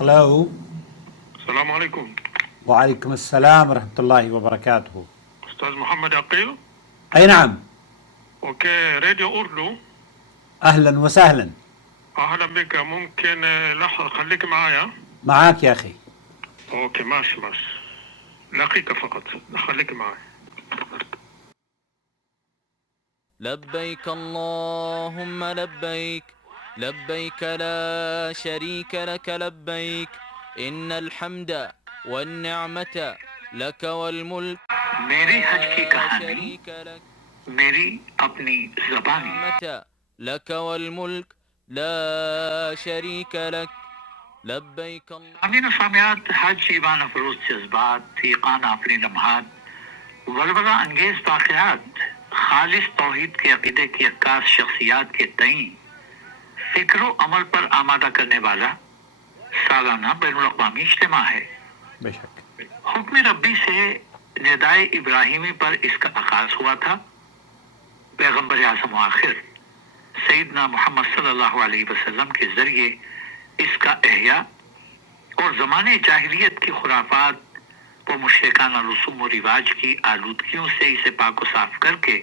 Hello. السلام علیکم. وعليكم السلام ورحمة الله وبركاته. استاذ محمد عقيل. أي نعم. Okay radio Urdu. أهلا وسهلا. اهلا بك. ممكن لحظة خليك معايا. معاك يا أخي. اوكي ماشي. لاقيك فقط خليك معاي. لبيك اللهم لبيك لبيك لا شريك لك لبيك إن الحمد والنعمة لك والملك میری حج کی لا کہانی شريك لك میری اپنی زبانی. النعمة لك والملك لا شريك لك لبيك امین و سامیات، حج ایمان افروز جذبات، فیقان اپنی لمحات، ولولہ انگیز واقعات، خالص توحید کے عقیدے کی عکاس شخصیات کے تئیں فکر و عمل پر آمادہ کرنے والا سالانہ بین الاقوامی اجتماع ہے. بے شک. حکم ربی سے ندائے ابراہیمی پر اس کا آغاز ہوا تھا. پیغمبر اعظم و آخر سیدنا محمد صلی اللہ علیہ وسلم کے ذریعے اس کا احیاء اور زمانے جاہلیت کی خرافات و مشرکانہ رسوم و رواج کی آلودگیوں سے اسے پاک و صاف کر کے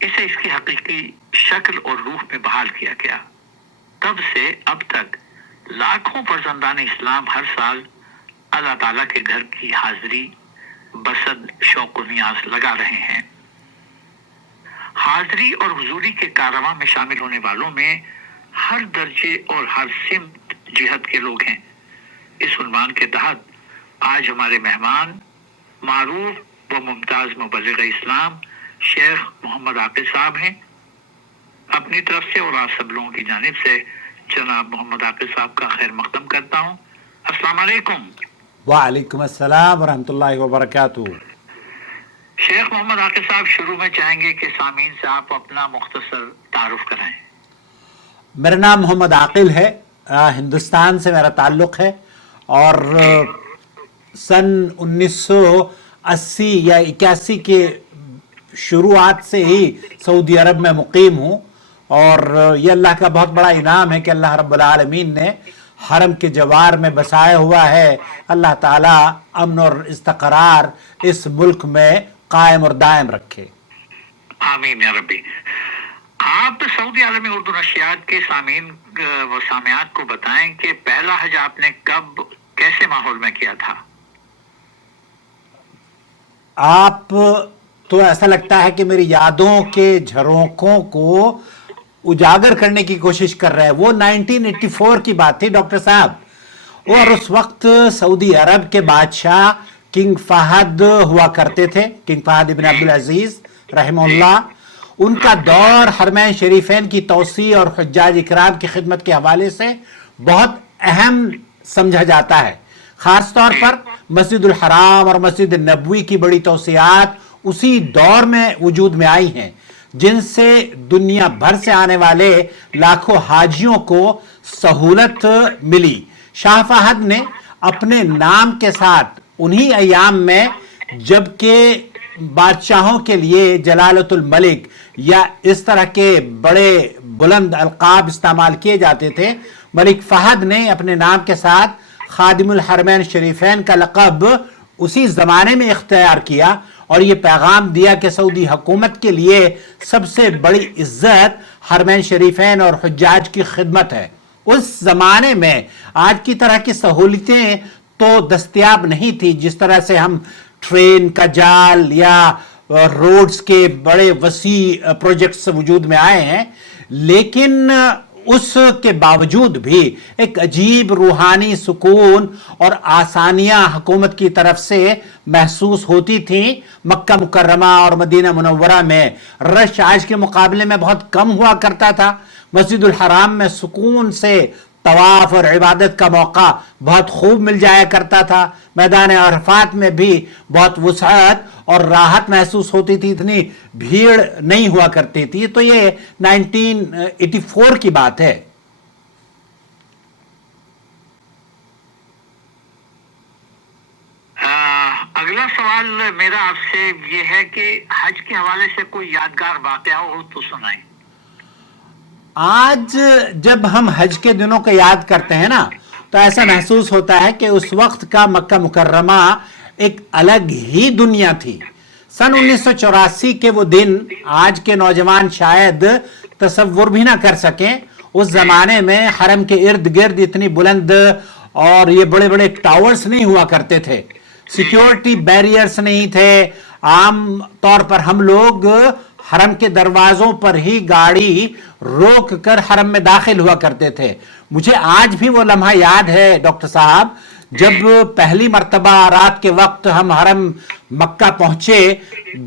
اسے اس کی حقیقی شکل اور روح میں بحال کیا گیا. تب سے اب تک لاکھوں فرزندان اسلام ہر سال اللہ تعالیٰ کے گھر کی حاضری بسد شوق و نیاز لگا رہے ہیں. حاضری اور حضوری کے کارواں میں شامل ہونے والوں میں ہر درجے اور ہر سمت جہت کے لوگ ہیں. اس عنوان کے تحت آج ہمارے مہمان معروف و ممتاز مبلغ اسلام شیخ محمد عاقل صاحب ہیں. اپنی طرف سے اور آپ سب لوگوں کی جانب سے جناب محمد عاقل صاحب کا خیر مقدم کرتا ہوں. السلام علیکم. وعلیکم السلام ورحمۃ اللہ وبرکاتہ. شیخ محمد عاقل صاحب، شروع میں چاہیں گے کہ سامعین سے آپ اپنا مختصر تعارف کرائیں. میرا نام محمد عاقل ہے. ہندوستان سے میرا تعلق ہے اور سن 1980 یا 81 کے شروعات سے ہی سعودی عرب میں مقیم ہوں. اور یہ اللہ کا بہت بڑا انعام ہے کہ اللہ رب العالمین نے حرم کے جوار میں بسایا ہوا ہے. اللہ تعالیٰ امن اور استقرار اس ملک میں قائم اور دائم رکھے. آمین یا ربی. آپ سعودی عالمی اردو نشریات کے سامعین و سامعات کو بتائیں کہ پہلا حج آپ نے کب کیسے ماحول میں کیا تھا؟ آپ تو ایسا لگتا ہے کہ میری یادوں کے جھرونکوں کو اجاگر کرنے کی کوشش کر رہے ہیں. وہ 1984 کی بات تھی ڈاکٹر صاحب. اور اس وقت سعودی عرب کے بادشاہ کنگ فہد ہوا کرتے تھے، کنگ فہد ابن عبدالعزیز رحمہ اللہ. ان کا دور حرمین شریفین کی توسیع اور حجاج اکرام کی خدمت کے حوالے سے بہت اہم سمجھا جاتا ہے. خاص طور پر مسجد الحرام اور مسجد النبوی کی بڑی توسیعات اسی دور میں وجود میں آئی ہیں، جن سے دنیا بھر سے آنے والے لاکھوں حاجیوں کو سہولت ملی. شاہ فہد نے اپنے نام کے ساتھ انہی ایام میں، جبکہ بادشاہوں کے لیے جلالت الملک یا اس طرح کے بڑے بلند القاب استعمال کیے جاتے تھے، ملک فہد نے اپنے نام کے ساتھ خادم الحرمین شریفین کا لقب اسی زمانے میں اختیار کیا اور یہ پیغام دیا کہ سعودی حکومت کے لیے سب سے بڑی عزت حرمین شریفین اور حجاج کی خدمت ہے. اس زمانے میں آج کی طرح کی سہولتیں تو دستیاب نہیں تھی، جس طرح سے ہم ٹرین کا جال یا روڈز کے بڑے وسیع پروجیکٹس وجود میں آئے ہیں. لیکن اس کے باوجود بھی ایک عجیب روحانی سکون اور آسانیاں حکومت کی طرف سے محسوس ہوتی تھیں. مکہ مکرمہ اور مدینہ منورہ میں رش آج کے مقابلے میں بہت کم ہوا کرتا تھا. مسجد الحرام میں سکون سے طواف اور عبادت کا موقع بہت خوب مل جایا کرتا تھا. میدان عرفات میں بھی بہت وسعت اور راحت محسوس ہوتی تھی، اتنی بھیڑ نہیں ہوا کرتی تھی. تو یہ 1984 کی بات ہے. اگلا سوال میرا آپ سے یہ ہے کہ حج کے حوالے سے کوئی یادگار واقعہ ہو تو سنائیں. آج جب ہم حج کے دنوں کو یاد کرتے ہیں نا، تو ایسا محسوس ہوتا ہے کہ اس وقت کا مکہ مکرمہ ایک الگ ہی دنیا تھی. سن 1984 کے وہ دن آج کے نوجوان شاید تصور بھی نہ کر سکیں. اس زمانے میں حرم کے ارد گرد اتنی بلند اور یہ بڑے بڑے ٹاورز نہیں ہوا کرتے تھے, سیکیورٹی بیریئرز نہیں تھے. عام طور پر ہم لوگ حرم کے دروازوں پر ہی گاڑی روک کر حرم میں داخل ہوا کرتے تھے. مجھے آج بھی وہ لمحہ یاد ہے ڈاکٹر صاحب, جب پہلی مرتبہ رات کے وقت ہم حرم مکہ پہنچے,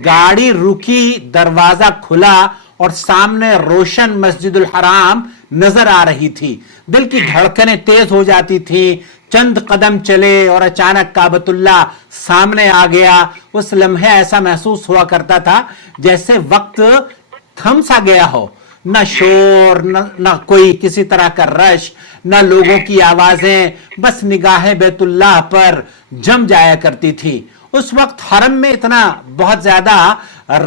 گاڑی رکی, دروازہ کھلا اور سامنے روشن مسجد الحرام نظر آ رہی تھی. دل کی دھڑکنیں تیز ہو جاتی تھی. چند قدم چلے اور اچانک کعبۃ اللہ سامنے آ گیا. اس لمحے ایسا محسوس ہوا کرتا تھا جیسے وقت تھم سا گیا ہو. نہ شور, نہ کوئی کسی طرح کا رش, نہ لوگوں کی آوازیں, بس نگاہیں بیت اللہ پر جم جایا کرتی تھی. اس وقت حرم میں اتنا بہت زیادہ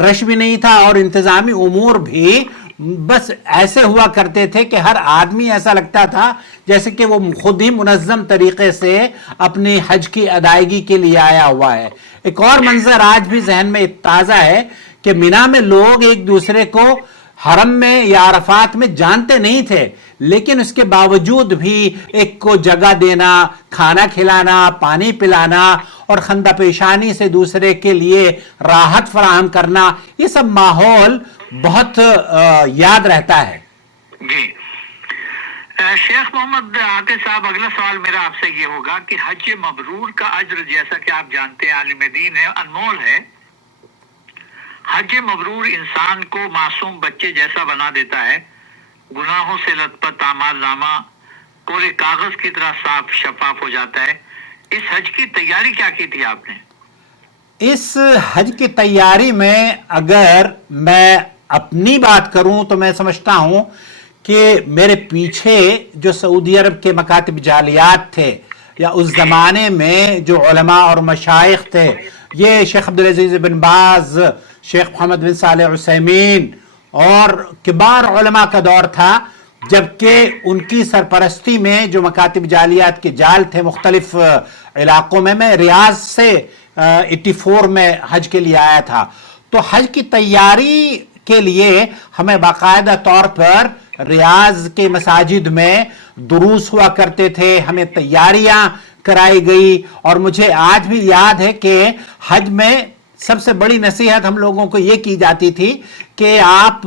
رش بھی نہیں تھا اور انتظامی امور بھی بس ایسے ہوا کرتے تھے کہ ہر آدمی ایسا لگتا تھا جیسے کہ وہ خود ہی منظم طریقے سے اپنی حج کی ادائیگی کے لیے آیا ہوا ہے. ایک اور منظر آج بھی ذہن میں تازہ ہے کہ مینا میں لوگ ایک دوسرے کو حرم میں یا عرفات میں جانتے نہیں تھے, لیکن اس کے باوجود بھی ایک کو جگہ دینا, کھانا کھلانا, پانی پلانا اور خندہ پیشانی سے دوسرے کے لیے راحت فراہم کرنا, یہ سب ماحول بہت یاد رہتا ہے. جی شیخ محمد عاقل صاحب, اگلا سوال میرا آپ سے یہ ہوگا کہ حج مبرور کا اجر جیسا کہ آپ جانتے ہیں عالم دین ہے, انمول ہے. حج مبرور انسان کو معصوم بچے جیسا بنا دیتا ہے. گناہوں سے لت پت اعمال نامہ کوری کاغذ کی طرح صاف شفاف ہو جاتا ہے. اس حج کی تیاری کیا کی تھی آپ نے؟ اس حج کی تیاری میں اگر میں اپنی بات کروں تو میں سمجھتا ہوں کہ میرے پیچھے جو سعودی عرب کے مکاتب جالیات تھے یا اس زمانے میں جو علماء اور مشائخ تھے, یہ شیخ عبدالعزیز بن باز, شیخ محمد بن صالح عثیمین اور کبار علماء کا دور تھا, جبکہ ان کی سرپرستی میں جو مکاتب جالیات کے جال تھے مختلف علاقوں میں ریاض سے 84 میں حج کے لیے آیا تھا. تو حج کی تیاری کے لیے ہمیں باقاعدہ طور پر ریاض کے مساجد میں دروس ہوا کرتے تھے, ہمیں تیاریاں کرائی گئی. اور مجھے آج بھی یاد ہے کہ حج میں سب سے بڑی نصیحت ہم لوگوں کو یہ کی جاتی تھی کہ آپ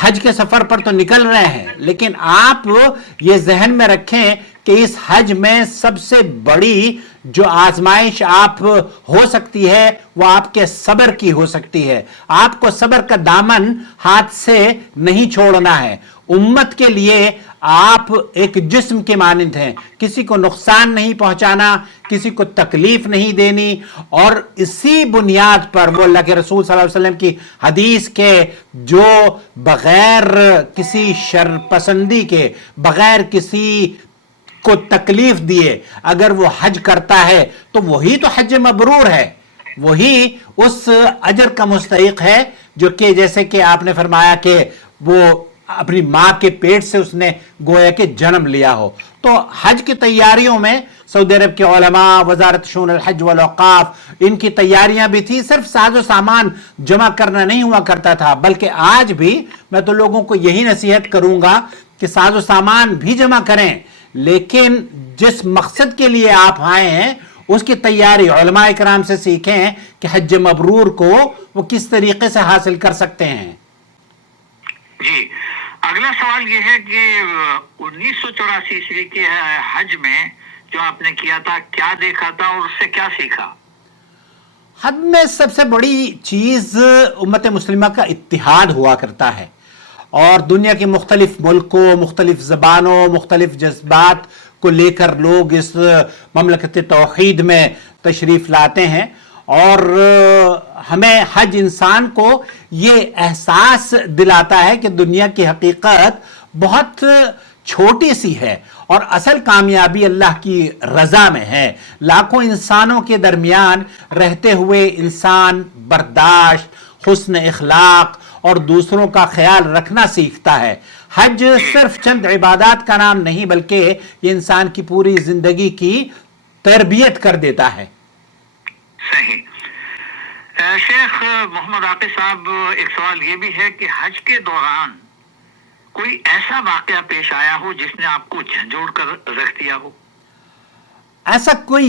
حج کے سفر پر تو نکل رہے ہیں, لیکن آپ یہ ذہن میں رکھیں کہ اس حج میں سب سے بڑی جو آزمائش آپ ہو سکتی ہے وہ آپ کے صبر کی ہو سکتی ہے. آپ کو صبر کا دامن ہاتھ سے نہیں چھوڑنا ہے. امت کے لیے آپ ایک جسم کے مانند ہیں, کسی کو نقصان نہیں پہنچانا, کسی کو تکلیف نہیں دینی. اور اسی بنیاد پر وہ اللہ کے رسول صلی اللہ علیہ وسلم کی حدیث کے جو بغیر کسی شر پسندی کے, بغیر کسی کو تکلیف دیے اگر وہ حج کرتا ہے تو وہی تو حج مبرور ہے, وہی اس اجر کا مستحق ہے جو کہ جیسے کہ آپ نے فرمایا کہ وہ اپنی ماں کے پیٹ سے اس نے گویا کہ جنم لیا ہو. تو حج کی تیاریوں میں سعودی عرب کے علماء, وزارت شؤون الحج والاوقاف, ان کی تیاریاں بھی تھی. صرف ساز و سامان جمع کرنا نہیں ہوا کرتا تھا, بلکہ آج بھی میں تو لوگوں کو یہی نصیحت کروں گا کہ ساز و سامان بھی جمع کریں, لیکن جس مقصد کے لیے آپ آئے ہیں اس کی تیاری علماء اکرام سے سیکھیں کہ حج مبرور کو وہ کس طریقے سے حاصل کر سکتے ہیں. جی اگلا سوال یہ ہے کہ 1984 عیسوی کے حج میں جو آپ نے کیا تھا کیا دیکھا تھا اور اس سے کیا سیکھا؟ حج میں سب سے بڑی چیز امت مسلمہ کا اتحاد ہوا کرتا ہے, اور دنیا کے مختلف ملکوں, مختلف زبانوں, مختلف جذبات کو لے کر لوگ اس مملکت توحید میں تشریف لاتے ہیں. اور ہمیں حج انسان کو یہ احساس دلاتا ہے کہ دنیا کی حقیقت بہت چھوٹی سی ہے اور اصل کامیابی اللہ کی رضا میں ہے. لاکھوں انسانوں کے درمیان رہتے ہوئے انسان برداشت, حسن اخلاق اور دوسروں کا خیال رکھنا سیکھتا ہے. حج صرف چند عبادات کا نام نہیں بلکہ یہ انسان کی پوری زندگی کی تربیت کر دیتا ہے. صحیح. شیخ محمد عاقب صاحب، ایک سوال یہ بھی ہے کہ حج کے دوران کوئی ایسا واقعہ پیش آیا ہو جس نے آپ کو جھنجھوڑ کر رکھ دیا ہو؟ ایسا کوئی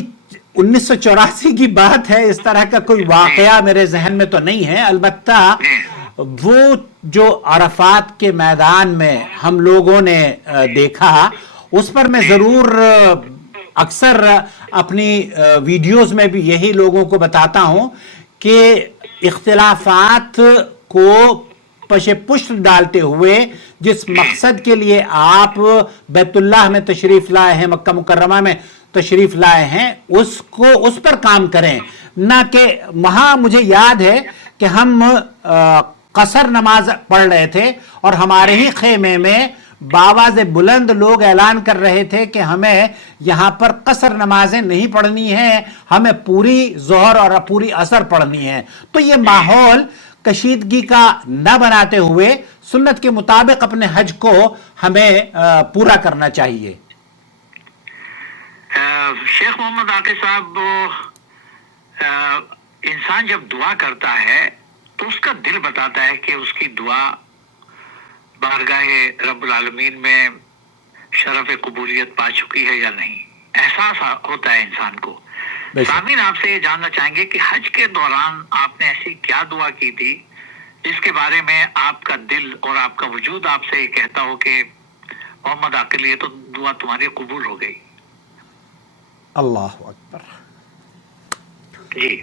1984 کی بات ہے، اس طرح کا کوئی واقعہ میرے ذہن میں تو نہیں ہے. البتہ وہ جو عرفات کے میدان میں ہم لوگوں نے دیکھا، اس پر میں ضرور اکثر اپنی ویڈیوز میں بھی یہی لوگوں کو بتاتا ہوں کہ اختلافات کو پش پشت ڈالتے ہوئے جس مقصد کے لیے آپ بیت اللہ میں تشریف لائے ہیں، مکہ مکرمہ میں تشریف لائے ہیں، اس پر کام کریں. نہ کہ وہاں مجھے یاد ہے کہ ہم قصر نماز پڑھ رہے تھے اور ہمارے ہی خیمے میں بآواز بلند لوگ اعلان کر رہے تھے کہ ہمیں یہاں پر قصر نمازیں نہیں پڑھنی ہیں، ہمیں پوری ظہر اور پوری عصر پڑھنی ہے. تو یہ ماحول کشیدگی کا نہ بناتے ہوئے سنت کے مطابق اپنے حج کو ہمیں پورا کرنا چاہیے. شیخ محمد عاقب صاحب، انسان جب دعا کرتا ہے تو اس کا دل بتاتا ہے کہ اس کی دعا بارگاہ رب العالمین میں شرف قبولیت پا چکی ہے یا نہیں. احساس ہوتا ہے انسان کو. سامعین آپ سے یہ جاننا چاہیں گے کہ حج کے دوران آپ نے ایسی کیا دعا کی تھی جس کے بارے میں آپ کا دل اور آپ کا وجود آپ سے یہ کہتا ہو کہ محمد عاقل یہ تو دعا تمہاری قبول ہو گئی؟ اللہ اکبر. جی.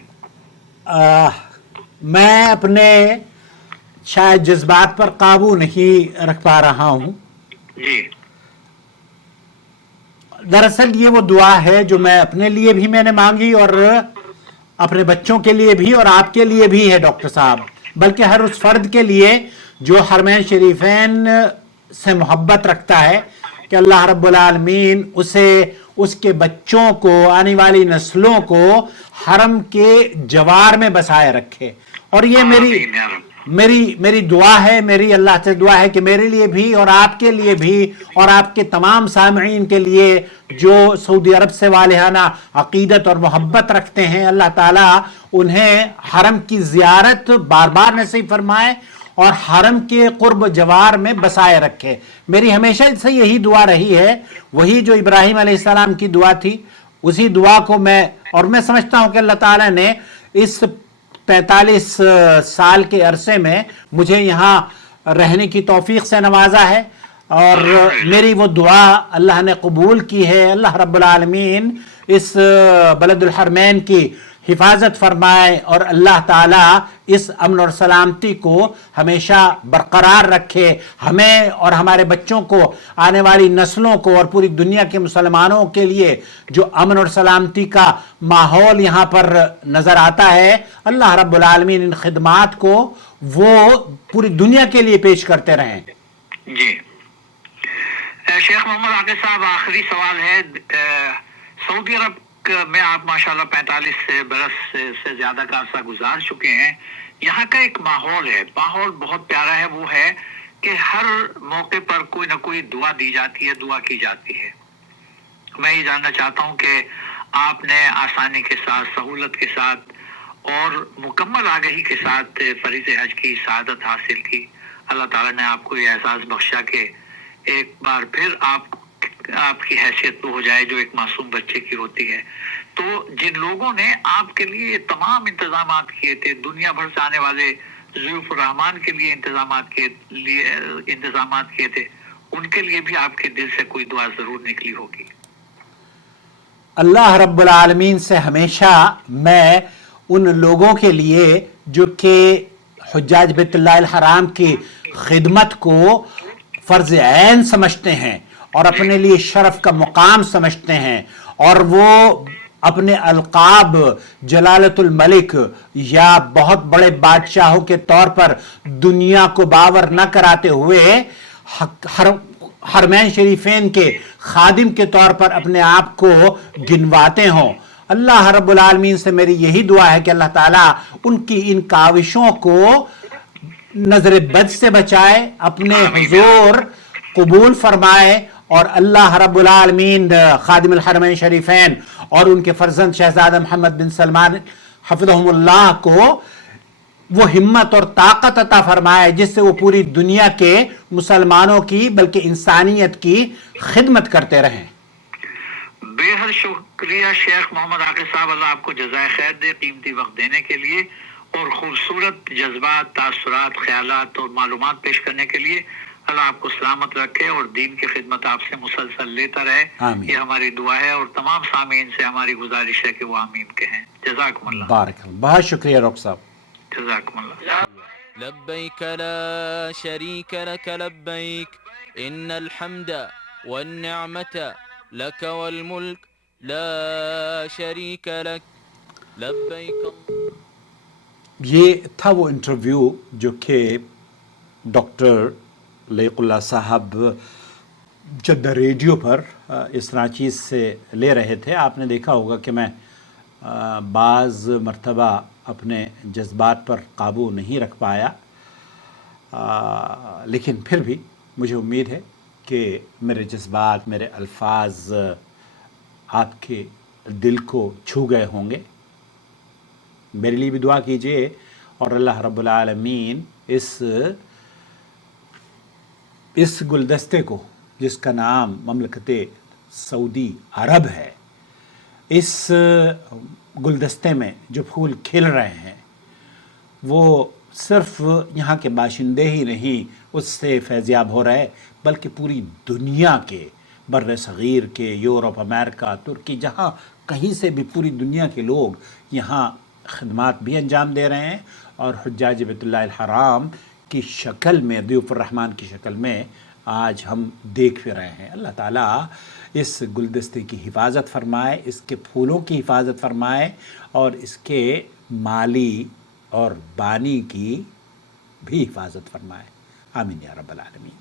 میں اپنے شاید جذبات پر قابو نہیں رکھ پا رہا ہوں. جی. دراصل یہ وہ دعا ہے جو میں اپنے لیے بھی میں نے مانگی اور اپنے بچوں کے لیے بھی اور آپ کے لیے بھی ہے ڈاکٹر صاحب، بلکہ ہر اس فرد کے لیے جو حرمین شریفین سے محبت رکھتا ہے کہ اللہ رب العالمین اسے، اس کے بچوں کو، آنے والی نسلوں کو حرم کے جوار میں بسائے رکھے. اور یہ میری دعا ہے، میری اللہ سے دعا ہے کہ میرے لیے بھی اور آپ کے لیے بھی اور آپ کے تمام سامعین کے لیے جو سعودی عرب سے والہانہ عقیدت اور محبت رکھتے ہیں، اللہ تعالیٰ انہیں حرم کی زیارت بار بار نصیب فرمائے اور حرم کے قرب جوار میں بسائے رکھے. میری ہمیشہ سے یہی دعا رہی ہے، وہی جو ابراہیم علیہ السلام کی دعا تھی، اسی دعا کو میں سمجھتا ہوں کہ اللہ تعالیٰ نے اس 45 سال کے عرصے میں مجھے یہاں رہنے کی توفیق سے نوازا ہے اور میری وہ دعا اللہ نے قبول کی ہے. اللہ رب العالمین اس بلد الحرمین کی حفاظت فرمائے اور اللہ تعالیٰ اس امن اور سلامتی کو ہمیشہ برقرار رکھے. ہمیں اور ہمارے بچوں کو، آنے والی نسلوں کو اور پوری دنیا کے مسلمانوں کے لیے جو امن اور سلامتی کا ماحول یہاں پر نظر آتا ہے، اللہ رب العالمین ان خدمات کو وہ پوری دنیا کے لیے پیش کرتے رہیں. جی. شیخ محمد عاقب صاحب، آخری سوال ہے. سعودی عرب میں آپ ماشاءاللہ 45 برس سے زیادہ کا عرصہ گزار چکے ہیں. یہاں کا ایک ماحول ہے، ماحول بہت پیارا ہے. وہ ہے کہ ہر موقع پر کوئی نہ کوئی دعا دی جاتی ہے، دعا کی جاتی ہے. میں یہ جاننا چاہتا ہوں کہ آپ نے آسانی کے ساتھ، سہولت کے ساتھ اور مکمل آگہی کے ساتھ فریض حج کی سعادت حاصل کی. اللہ تعالیٰ نے آپ کو یہ احساس بخشا کہ ایک بار پھر آپ کی حیثیت وہ ہو جائے جو ایک معصوم بچے کی ہوتی ہے. تو جن لوگوں نے آپ کے لیے یہ تمام انتظامات کیے تھے، دنیا بھر سے آنے والے ضیوف الرحمان کے لیے انتظامات کیے تھے، ان کے لیے بھی آپ کے دل سے کوئی دعا ضرور نکلی ہوگی. اللہ رب العالمین سے ہمیشہ میں ان لوگوں کے لیے جو کہ حجاج بیت اللہ الحرام کی خدمت کو فرض عین سمجھتے ہیں اور اپنے لیے شرف کا مقام سمجھتے ہیں اور وہ اپنے القاب جلالت الملک یا بہت بڑے بادشاہوں کے طور پر دنیا کو باور نہ کراتے ہوئے حرمین شریفین کے خادم کے طور پر اپنے آپ کو گنواتے ہوں. اللہ رب العالمین سے میری یہی دعا ہے کہ اللہ تعالیٰ ان کی ان کاوشوں کو نظر بد سے بچائے، اپنے حضور قبول فرمائے اور اللہ رب العالمین خادم الحرمین شریفین اور ان کے فرزند شہزادہ محمد بن سلمان حفظہم اللہ کو وہ ہمت اور طاقت عطا فرمائے جس سے وہ پوری دنیا کے مسلمانوں کی بلکہ انسانیت کی خدمت کرتے رہیں۔ بے حد شکریہ شیخ محمد عاقب صاحب، اللہ آپ کو جزائے خیر دے قیمتی وقت دینے کے لیے اور خوبصورت جذبات، تاثرات، خیالات اور معلومات پیش کرنے کے لیے۔ اللہ آپ کو سلامت رکھے اور دین کی خدمت آپ سے مسلسل لیتا رہے، آمین۔ یہ ہماری دعا ہے اور تمام سامعین سے ہماری گزارش ہے کہ وہ آمین کہیں۔ جزاکم اللہ، بارک اللہ، بہت شکریہ ڈاکٹر صاحب۔ جزاکم اللہ۔ لبيك لا شريك لك لبيك إن الحمد والنعمة لك والملك لا شريك لك لبيك۔ یہ تھا وہ انٹرویو جو کہ ڈاکٹر لیق اللہ صاحب جدہ ریڈیو پر اس چیز سے لے رہے تھے۔ آپ نے دیکھا ہوگا کہ میں بعض مرتبہ اپنے جذبات پر قابو نہیں رکھ پایا، لیکن پھر بھی مجھے امید ہے کہ میرے جذبات، میرے الفاظ آپ کے دل کو چھو گئے ہوں گے۔ میرے لیے بھی دعا کیجئے اور اللہ رب العالمین اس گلدستے کو جس کا نام مملکت سعودی عرب ہے، اس گلدستے میں جو پھول کھل رہے ہیں وہ صرف یہاں کے باشندے ہی نہیں اس سے فیضیاب ہو رہے، بلکہ پوری دنیا کے، بر صغیر کے، یورپ، امریکہ، ترکی، جہاں کہیں سے بھی پوری دنیا کے لوگ یہاں خدمات بھی انجام دے رہے ہیں اور حجاج بیت اللہ الحرام کی شکل میں، ضیوف الرحمن کی شکل میں آج ہم دیکھ بھی رہے ہیں۔ اللہ تعالیٰ اس گلدستے کی حفاظت فرمائے، اس کے پھولوں کی حفاظت فرمائے اور اس کے مالی اور بانی کی بھی حفاظت فرمائے۔ آمین یا رب العالمین۔